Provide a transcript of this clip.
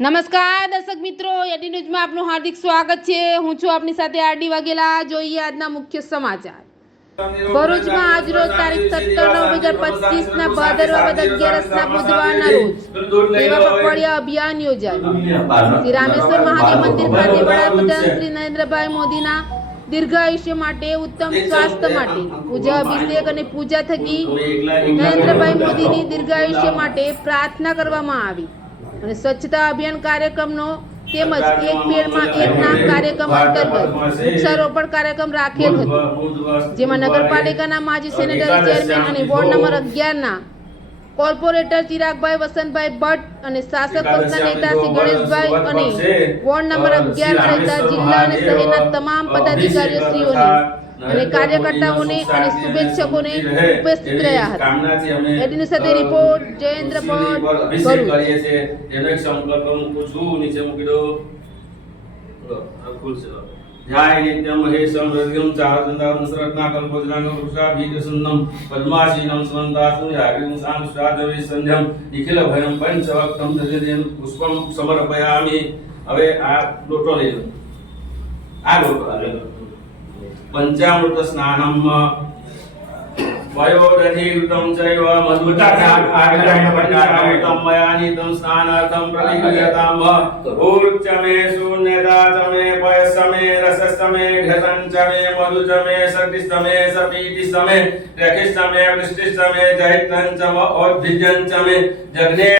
નમસ્કાર દર્શક મિત્રો, એટી ન્યૂઝમાં આપનું હાર્દિક સ્વાગત છે। હું છું આપની સાથે આરડી વાઘેલા। જોઈએ આજના મુખ્ય સમાચાર। ભરૂચમાં આજરોજ તારીખ 17/9/2025 ના ભાદરવા વદ 11ના બુધવારના રોજ સેવા પખવાડિયા અભિયાન યોજાયું। શ્રી રામેશ્વર મહાદેવ મંદિર ખાતે વડાપ્રધાન શ્રી નરેન્દ્રભાઈ મોદીના દીર્ઘાયુષ્ય માટે, ઉત્તમ સ્વાસ્થ્ય માટે પૂજા અભિષેક અને પૂજા થકી નરેન્દ્રભાઈ મોદીની દીર્ઘાયુષ્ય માટે પ્રાર્થના કરવામાં આવી અને સ્વચ્છતા અભિયાન કાર્યક્રમનો તેમજ એક પેડમાં એક નામ કાર્યક્રમ અંતર્ગત વૃક્ષારોપણ કાર્યક્રમ રાખેલ હતો, જેમાં નગરપાલિકાના માજી સેનેટરી ચેરમેન અને વોર્ડ નંબર 11 ના કોર્પોરેટર ચિરાગભાઈ વસંતભાઈ ભટ્ટ અને શાસક પક્ષના નેતા શ્રી ગણેશભાઈ અને વોર્ડ નંબર 11 સહિત જિલ્લા અને શહેરના તમામ પદાધિકારીઓ શ્રીઓને અને કાર્યકર્તાઓને અને શુભેચ્છકોને ઉપસ્થિત રહ્યા હતા। એડીની સાથે રિપોર્ટ જયેન્દ્ર ભટ્ટ, ભરૂચ। जय नित्यं महेशं हृदयं चारचंदां सरत्नाकल्पजनां वृक्षाभीतसुन्दं पद्मासीनं समन्तातु यागिं सांस्वादवे संध्यं निखिल भयं पंचवक्त्रं दजदेन पुष्पं समर्पयामि। હવે આ લોટો લઈ લો, આ લોટો पंचामृत स्नानम वयोदधिकृतं चैव मधुटाघाटं मयानीतं स्नानार्थं प्रतिक्रियतां ऊर्च मे शून्यता च मे पयस मे रसस मे घृतं च मे मधु च मे शक्तिश्च मे सपीतिश्च मे रक्षिश्च मे वृष्टिश्च मे जैत्रं च ओद्भिजं च मे जग्ने